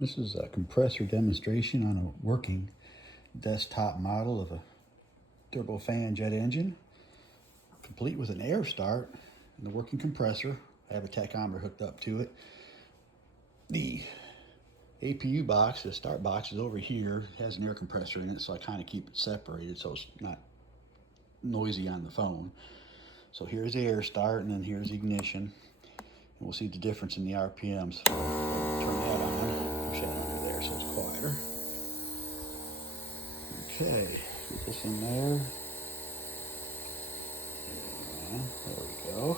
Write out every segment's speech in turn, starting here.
This is a compressor demonstration on a working desktop model of a turbofan jet engine, complete with an air start and the working compressor. I have a tachometer hooked up to it. The APU box, the start box, is over here. It has an air compressor in it, so I kind of keep it separated so it's not noisy on the phone. So here's the air start, and then here's the ignition. And we'll see the difference in the RPMs. Turn that on, push that under there so it's quieter. Okay, get this in there. And there we go.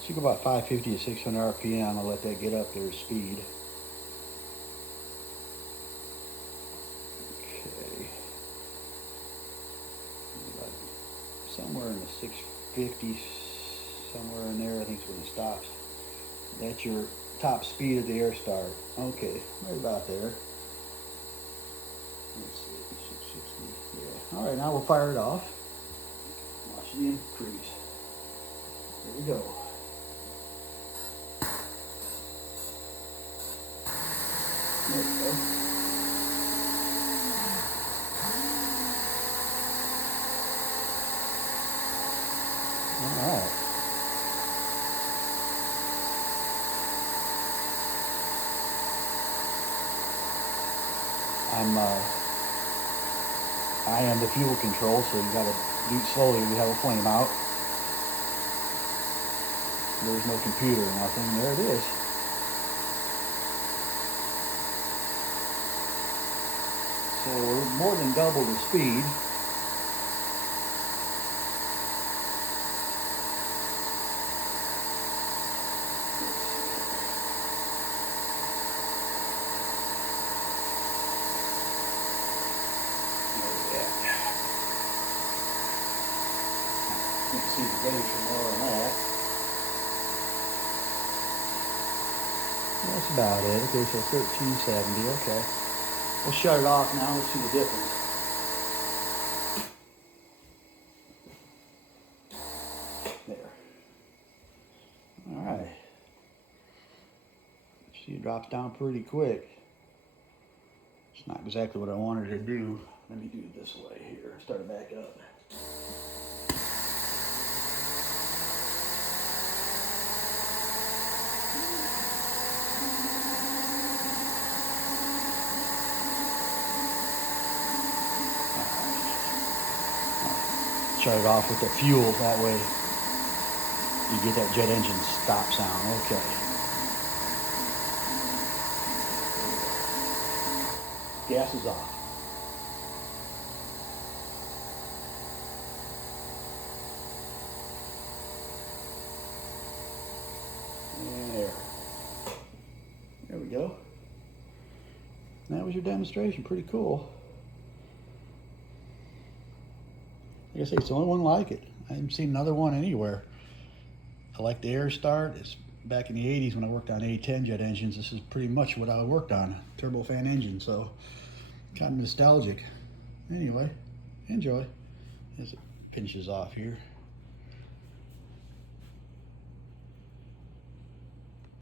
So you go about 550 to 600 RPM. I'll let that get up there to speed. Okay. About somewhere in the 650, somewhere in there, I think is when it stops. That's your top speed of the air start. Okay, right about there. Let's see, 660. Yeah. All right, now we'll fire it off. Watch the increase. There we go. There we go. All right. I am the fuel control, so you gotta do it slowly. We have a flame out. There's no computer or nothing. There it is. So we're more than double the speed. You can see the gauge for more on that. That's about it. Okay, so 1370. Okay. We'll shut it off now. Let's see the difference. There. All right. See, it drops down pretty quick. It's not exactly what I wanted to do. Let me do it this way here. Start it back up. Shut it off with the fuel, that way you get that jet engine stop sound. Okay. Gas is off. And there we go. That was your demonstration. Pretty cool. Like I say, it's the only one like it. I haven't seen another one anywhere. I like the air start. It's back in the 80s when I worked on A10 jet engines. This is pretty much what I worked on, turbofan engine, so kind of nostalgic. Anyway, enjoy as it pinches off here.